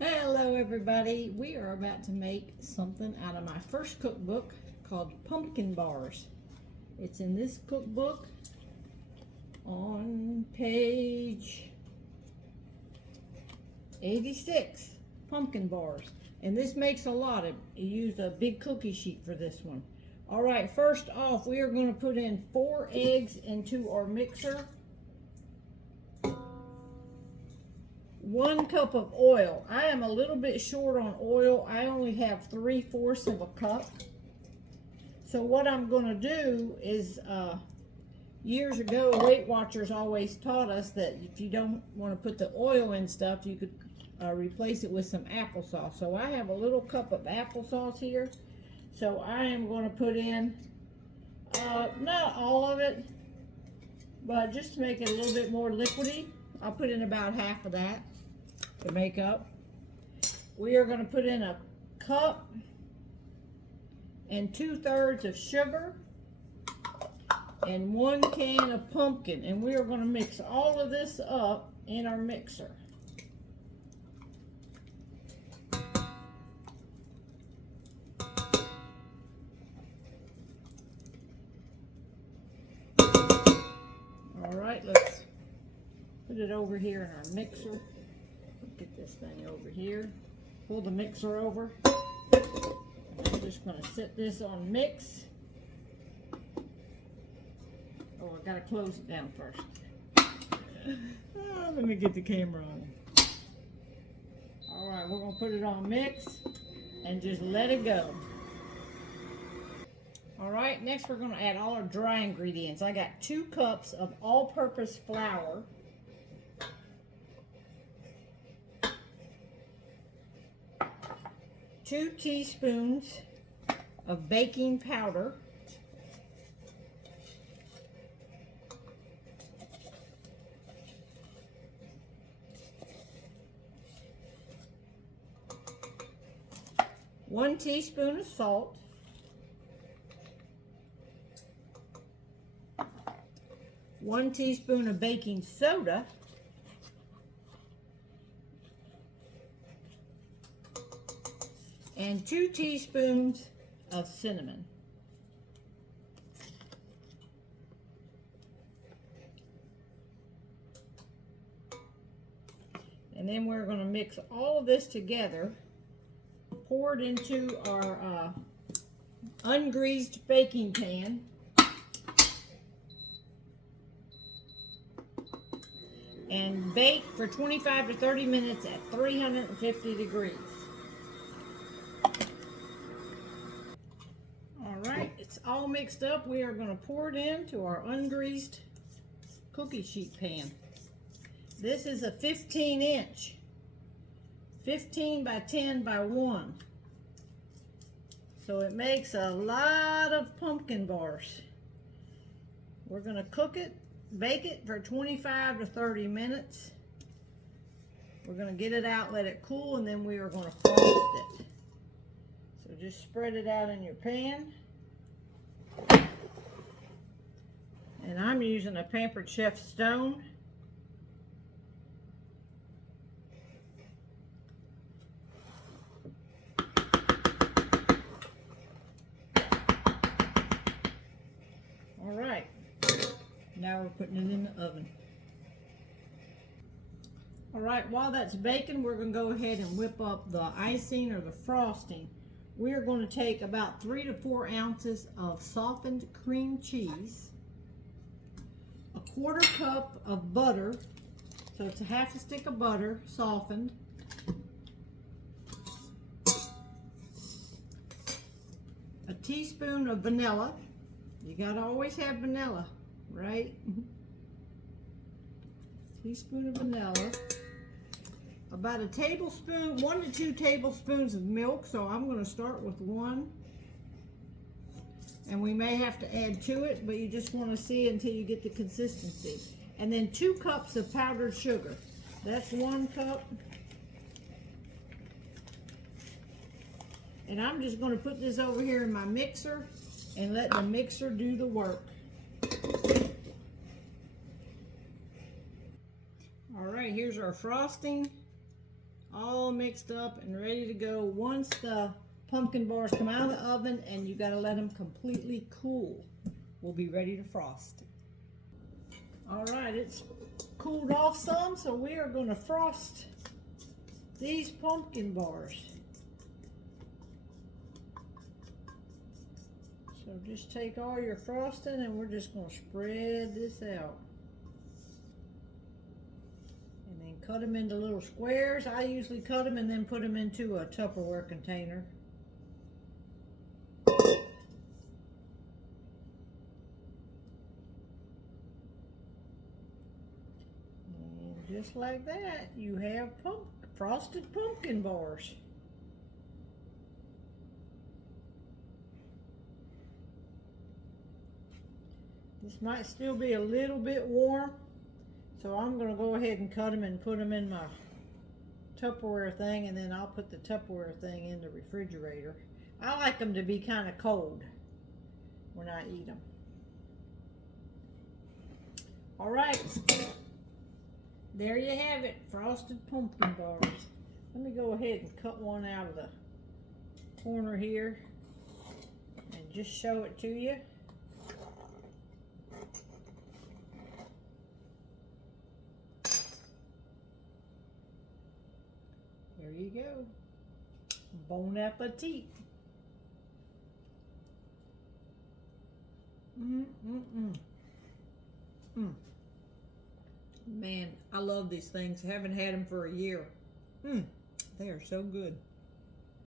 Hello everybody, we are about to make something out of my first cookbook called pumpkin bars. It's in this cookbook on page 86, pumpkin bars. And this makes a lot of, you use a big cookie sheet for this one. All right, first off, we are going to put in 4 eggs into our mixer. 1 cup of oil. I am a little bit short on oil. I only have 3/4 of a cup. So what I'm going to do is, years ago, Weight Watchers always taught us that if you don't want to put the oil in stuff, you could replace it with some applesauce. So I have a little cup of applesauce here. So I am going to put in, not all of it, but just to make it a little bit more liquidy, I'll put in about half of that to make up. We are going to put in a cup and 2/3 of sugar and 1 can of pumpkin, and we are going to mix all of this up in our mixer. All right, let's put it over here in our mixer. Get this thing over here. Pull the mixer over. And I'm just going to set this on mix. Oh, I got to close it down first. Let me get the camera on. All right, we're going to put it on mix and just let it go. All right, next we're going to add all our dry ingredients. I got 2 cups of all-purpose flour. 2 teaspoons of baking powder. 1 teaspoon of salt. 1 teaspoon of baking soda. And 2 teaspoons of cinnamon. And then we're going to mix all of this together, pour it into our ungreased baking pan. And bake for 25 to 30 minutes at 350 degrees. It's all mixed up. We are going to pour it into our ungreased cookie sheet pan. This is a 15-inch, 15 by 10 by 1. So it makes a lot of pumpkin bars. We're going to cook it, bake it for 25 to 30 minutes. We're going to get it out, let it cool, and then we are going to frost it. So just spread it out in your pan. And I'm using a Pampered Chef Stone. All right, now we're putting it in the oven. All right, while that's baking, we're going to go ahead and whip up the icing or the frosting. We are going to take about 3 to 4 ounces of softened cream cheese, a 1/4 cup of butter, so it's a 1/2 stick of butter, softened, a teaspoon of vanilla. You gotta always have vanilla, right? Teaspoon of vanilla, about a tablespoon, 1 to 2 tablespoons of milk, so I'm going to start with 1. And we may have to add to it, but you just want to see until you get the consistency. And then 2 cups of powdered sugar. That's 1 cup. And I'm just going to put this over here in my mixer and let the mixer do the work. All right, here's our frosting. all mixed up and ready to go once the pumpkin bars come out of the oven, and you got to let them completely cool. We'll be ready to frost. All right, it's cooled off some, so we are going to frost these pumpkin bars. So just take all your frosting and we're just going to spread this out. And then cut them into little squares. I usually cut them and then put them into a Tupperware container. And just like that, you have frosted pumpkin bars. This might still be a little bit warm, so I'm going to go ahead and cut them and put them in my Tupperware thing, and then I'll put the Tupperware thing in the refrigerator. I like them to be kind of cold when I eat them. All right, there you have it, frosted pumpkin bars. Let me go ahead and cut one out of the corner here and just show it to you. There you go. Bon appetit. Man, I love these things. I haven't had them for a year. They are so good.